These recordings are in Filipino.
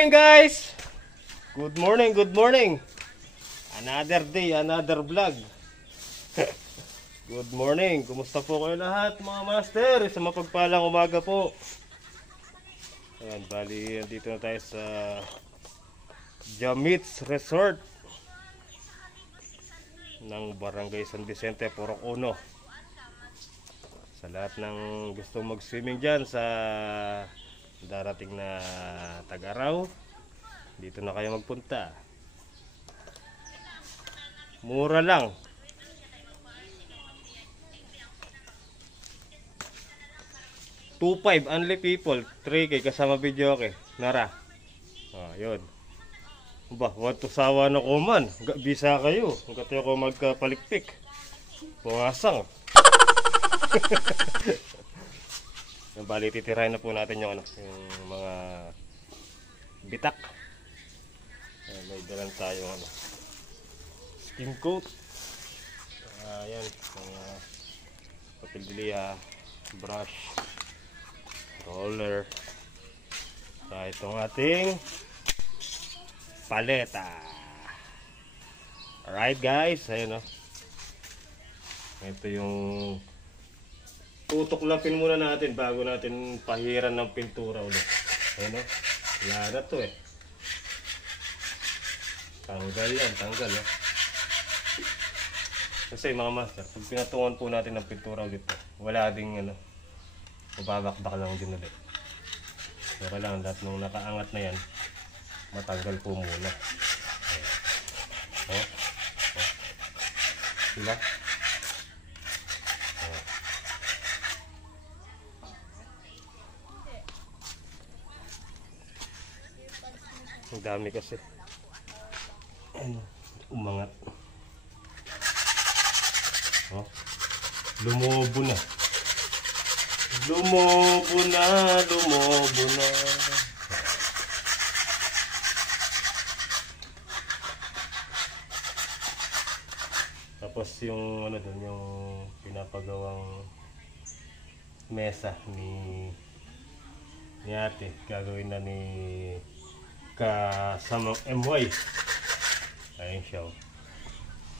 morning, guys! Good morning, good morning! Another day, another vlog. Good morning! Kumusta po kayo lahat, mga master? Sa mapagpalang umaga po. Ayan, bali, dito na tayo sa Jamitz Resort ng Barangay San Vicente, Purok Uno. Sa lahat ng gusto mag-swimming dyan sa darating na tag-araw, dito na kayo magpunta. Mura lang. $2,500 only people. 3K kasama video okay. Nara. Yun. Ba, want to sawa na ko man. Bisa kayo. Hanggat ako magkapalikpik. Pumasang. Bali, titirahin na po natin yung, yung mga bitak. May dalan tayo skin coat. Ayan, papel diliha, brush, roller. Itong ating paleta. Alright guys, ayun o. Ito yung tutuklapin muna natin bago natin pahiran ng pintura ulit. Ayun o. Wala na to eh. Tanggal yan, tanggal o. Kasi mga master, pag pinatungan po natin ng pintura ulit, wala ding mababakbak lang din ulit. So kailangan lahat nung nakaangat na yan, matanggal po muna. Oh. Diba? Ang dami kasi. Umangat. Lumobo na. Lumobo na, lumobo na. Tapos yung doon, yung pinapagawang mesa ni ate, gagawin na ni kasamang MY. Ayun siya.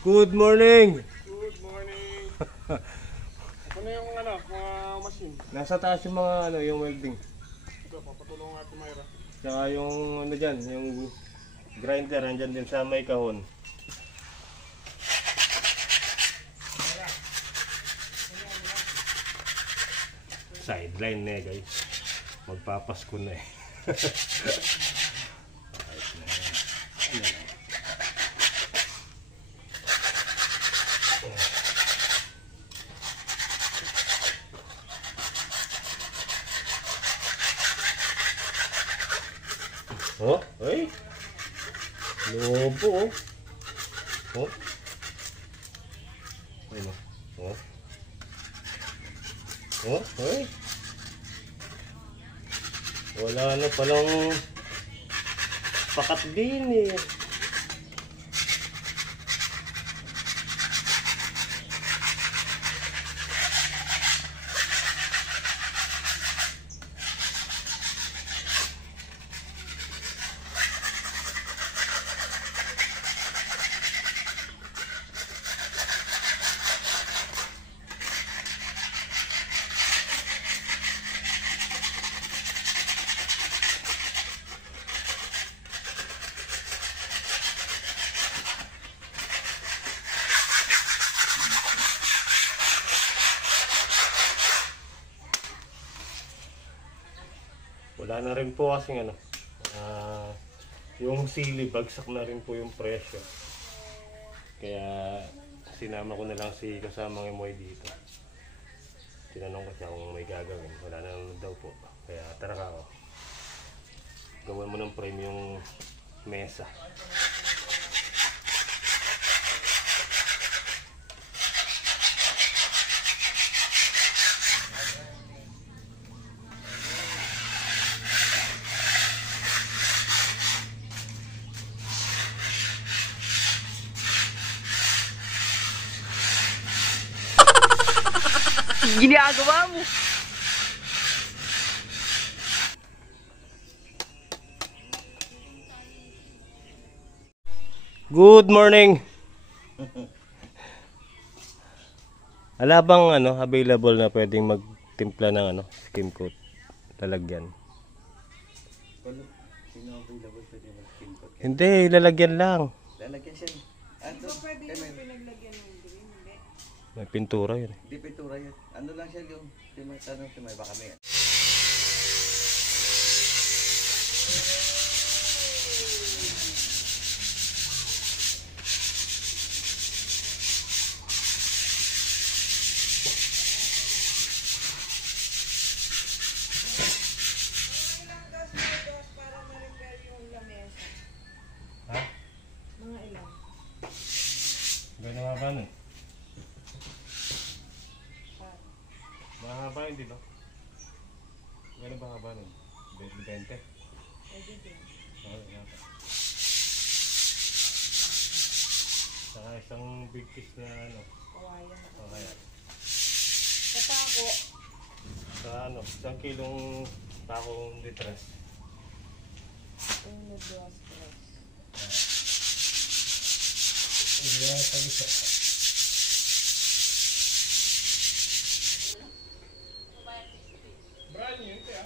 Good morning! Good morning! Ano yung mga machine? Nasa taas yung mga yung welding. Ito, papatulong natin Mayra. Saka yung dyan, yung grinder, andyan din sa may kahon. Sideline na guys. Magpapasko na eh. Oh, ay. Lobo, oh. Ayun, oh. Oh, ay. Wala na palang pakat din eh. Wala na rin po kasi yung sili, bagsak na rin po yung presyo. Kaya sinama ko na lang si kasamang Emoy dito. Tinanong ko siya kung may gagawin. Wala na daw po. Kaya tara ka ako. Gawin mo ng frame yung mesa. Ginagawa mo. Good morning. Wala bang available na pwedeng magtimpla ng skim coat lalagyan? Sino available pwede mag-skin coat? Hindi, lalagyan lang. Lalagyan siya. Hindi ba pwede yung pinaglagyan ng green? Hindi. May pintura yun. Di pintura yun. Ano lang siya yung tanong si May baka may. Ilang gas mo gas para ma-repair yung lamesa? Ha? Mga ilang? Gano'n nga ba nun? Para. Mahaba yun, di ba? Gano'n ba haba nun? 20? Pwede din. Yata. Saka isang big piece na Kawayan. kaya. Kapako. Sa isang kilong takong litras. Yung nagduwas cross. Hindi na tag-isa. Brand new, kaya.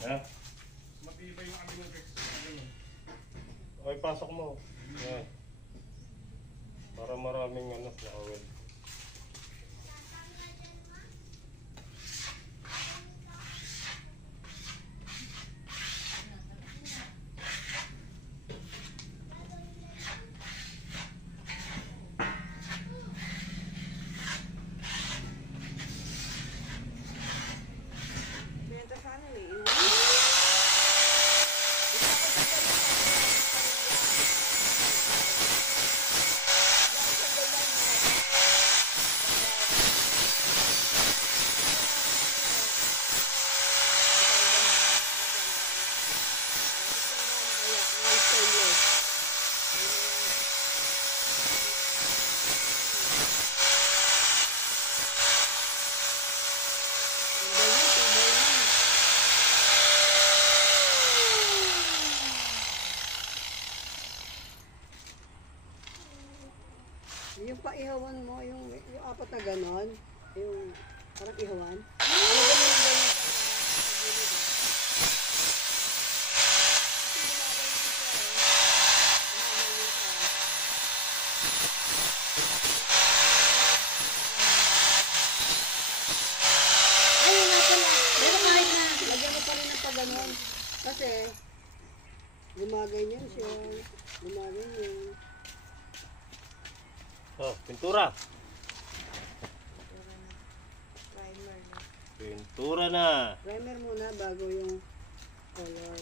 Ha? Matibay yung aming fix. Okay, pasok mo. Yan. Para maraming nakawel. Benta sana eh. Yung paihawan mo, yung apat na ganon, yung parang ihawan. Ayun nga pala, pero kahit na, lagyan mo pa rin ng paganon. Kasi, gumaganyan siya, gumaganyan. Oh, pintura. Primer na. Pintura na. Primer muna bago yung color.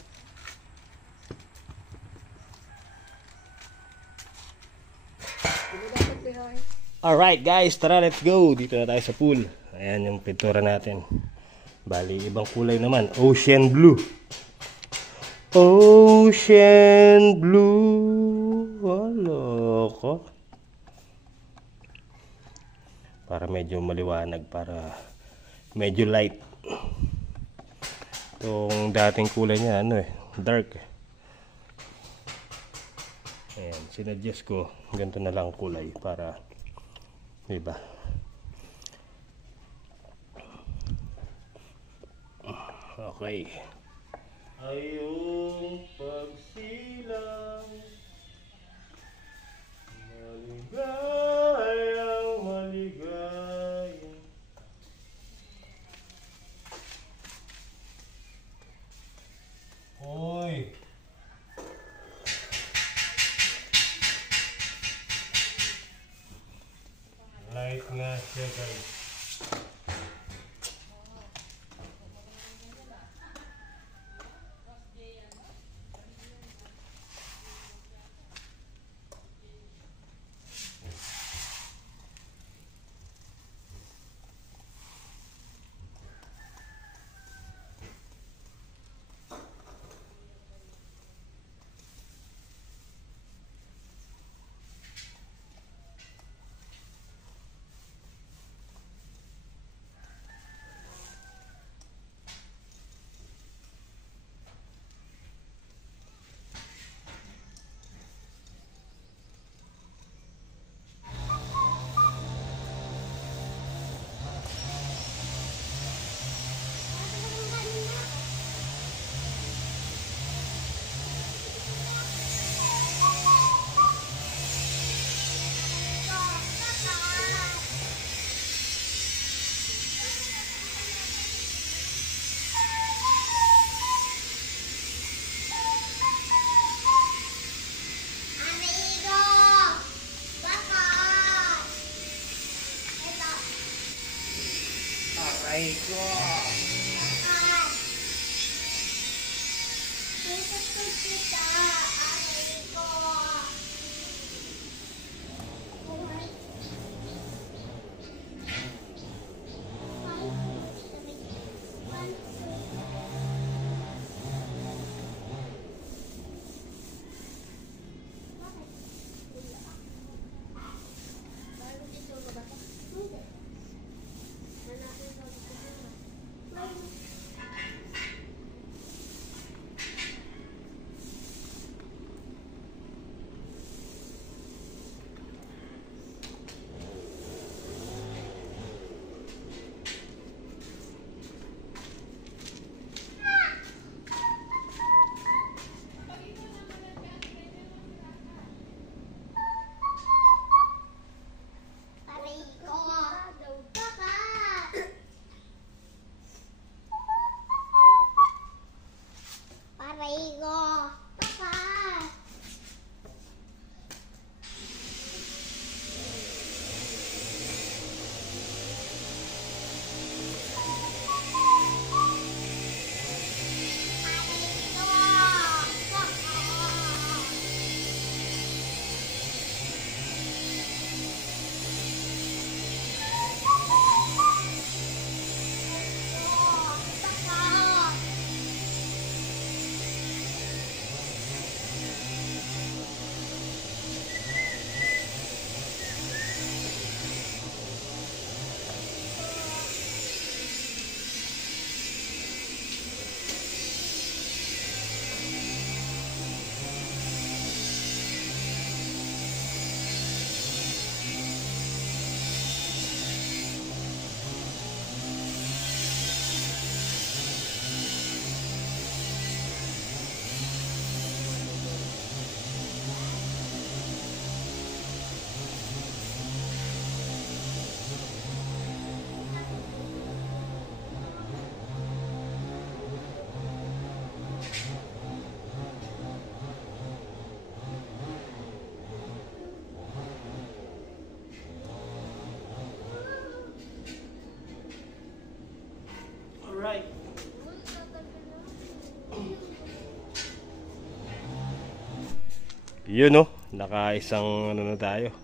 Diba dapat pihahin? Alright guys, tara let's go. Dito na tayo sa pool. Ayan yung pintura natin. Bali, ibang kulay naman. Ocean blue. Ocean blue. Wala ko. Para medyo maliwanag, para medyo light. Itong dating kulay niya ano dark. Ayan, sinuggest ko ganito na lang kulay para, diba? Okay. Ayong pagsilang maligayang maligayang. Hoy! Light nga siya guys. Aray ko! Alright. Yun no, nakaisang ano na tayo.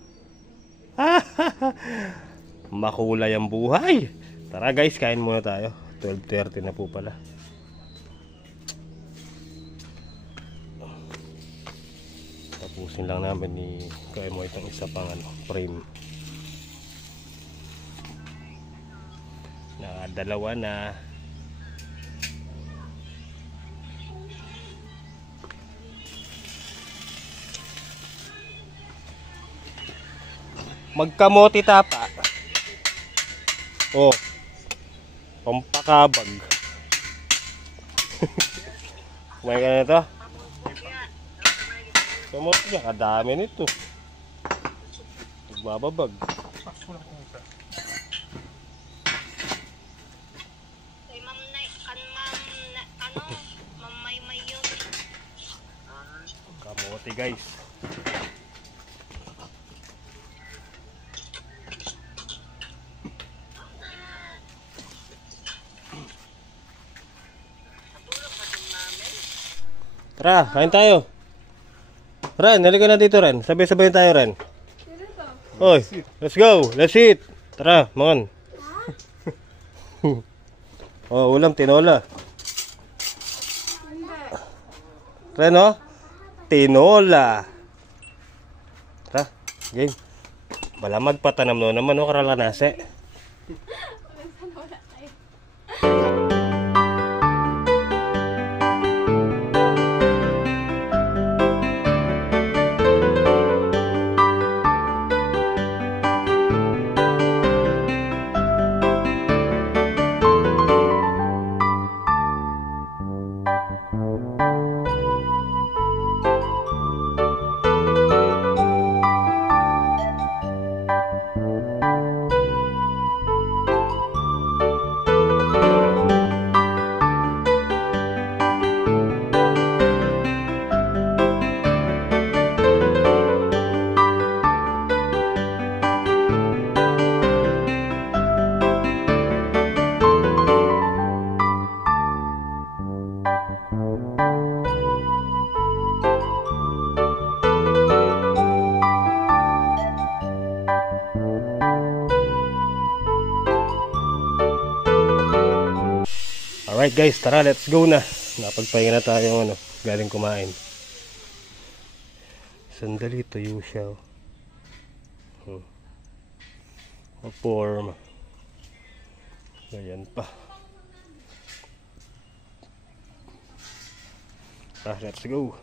Makulay ang buhay. Tara guys, kain muna tayo. 12:30 na po pala. Tapusin lang namin ni Kuya mo itong isa pang frame. Dalawa na. Magkamote tapa. Oh. Pampakabag. Kumain ka na ito? Kamote niya, kadami nito. Nagbababag. Kay Ma'am Nay, Ma'am Maymay yun. Kamote guys. Tara, kain tayo. Ren, halika na dito Ren. Sabay-sabay tayo Ren. Oy, let's go. Let's eat. Tara, mangan. Oh, ulam tinola. Ren oh. Tinola. Tara, game. Balamag patanam no naman oh karalanase. Alright guys, tara let's go na. Napagpahinga na tayo galing kumain. Sandali tuyo siya. Form. Ayan pa. Tara, let's go.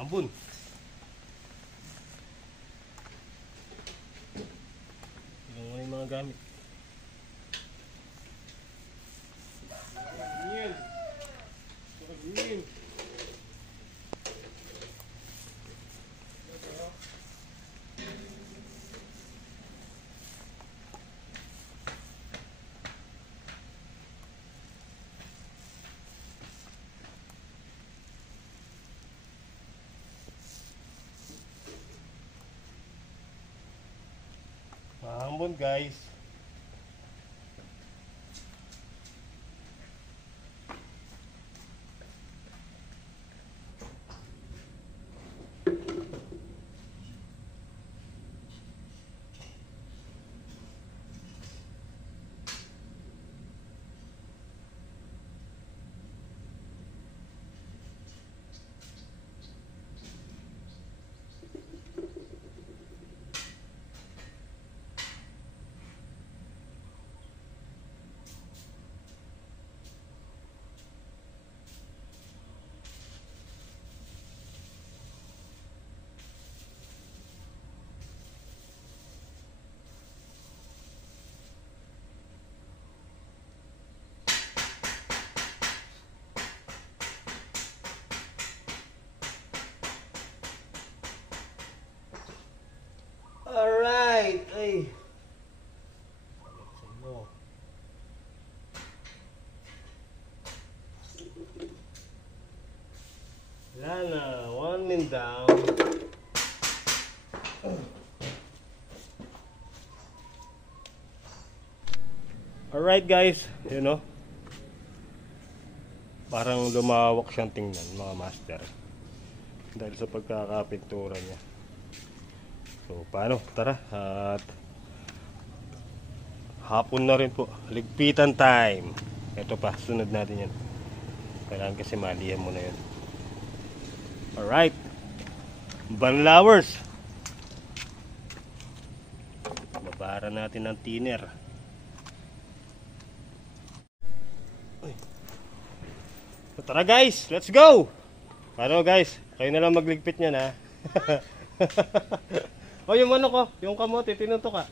Maambun. Tingnan mo yung mga gamit. Yan. Yan. Maambun guys. Alright, ay. Buksan mo. Wala na, 1 min down. Alright guys, you know, parang lumawak siyang tingnan mga master dahil sa pagkakapintura niya. So paano? Tara, at hapon na rin po, ligpitan time. Ito pa, sunod natin yan. Kailangan kasi malihan mo na yun. Alright, banlowers, babara natin ng thinner. So, tara guys, let's go! Ano guys, kayo na lang magligpit niyan ha. O yung ano ko, yung kamote, tinunto ka.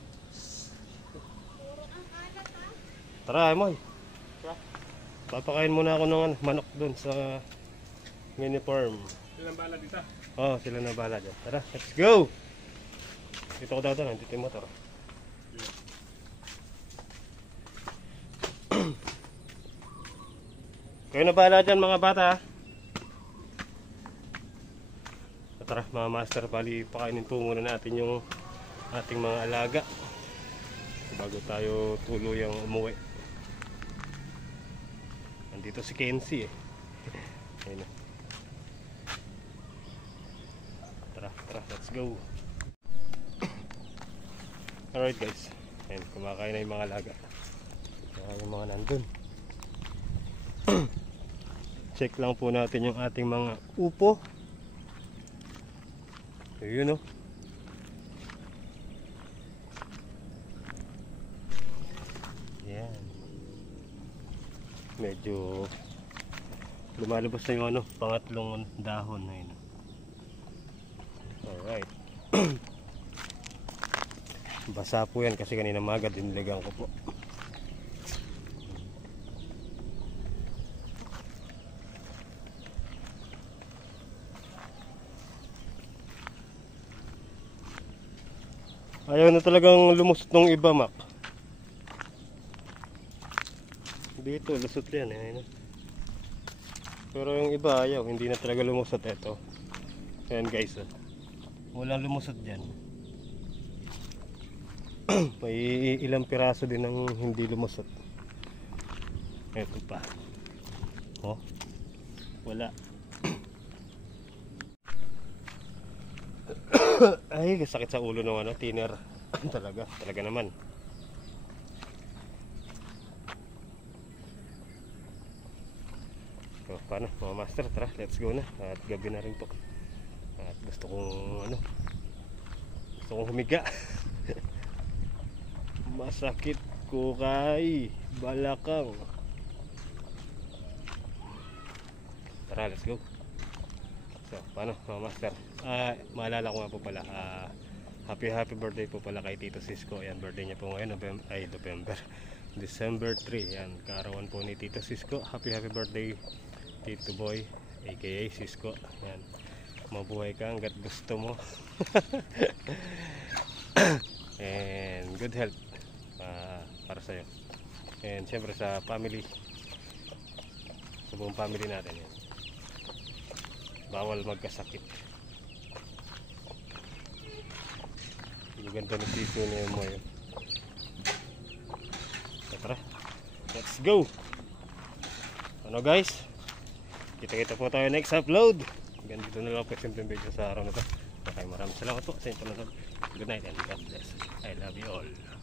Tara, Moy. Papakain muna ako ng manok dun sa mini farm. Ilang bala dito? Oh, sila na bala dyan. Tara, let's go! Dito ko dadaan, dito yung motor. Kayo na bahala dyan mga bata. Tara mga master, bali pakainin po muna natin yung ating mga alaga bago tayo tuluyang umuwi. Nandito si Kenzie eh. Ayun na. Tara, let's go. Alright guys, ayun, kumakain na yung mga alaga. Yung mga nandun. Check lang po natin yung ating mga upo. Ayun o. Yan. Medyo lumalabas na yung ano, pangatlong dahon na yun. Alright. Basa po yan kasi kanina maga diniligan ko po. Ayaw na talagang lumusot ng iba, Mac. Dito, lusot yan eh. Pero yung iba ayaw, hindi na talaga lumusot. Ito. Ayan guys, oh. Walang lumusot dyan. May ilang piraso din ng hindi lumusot. Ito pa. Oh, wala. Ay, sakit sa ulo ng ano, thinner. Talaga naman. So, paano mga master, tara, let's go na. At gabi na rin po. At gusto kong humiga. Masakit ko kay balakang. Tara, let's go. So, paano mga master? Maalala ko nga po pala, happy birthday po pala kay Tito Cisco. Ayan, birthday niya po ngayon, December 3. Ayan, kaarawan po ni Tito Cisco. Happy birthday Tito Boy, aka Cisco. Ayan, mabuhay ka hanggat gusto mo. And good health para sa'yo. And syempre sa family, sa buong family natin. Yan. Bawal magkasakit. Yung ganda ng sito niya mo yun. Tara, let's go. Ano guys, kita po tayo next upload. Ganito na lang po simpleng video sa araw na to. Okay, maraming salamat po sa inyo panonood. Good night and God bless. I love you all.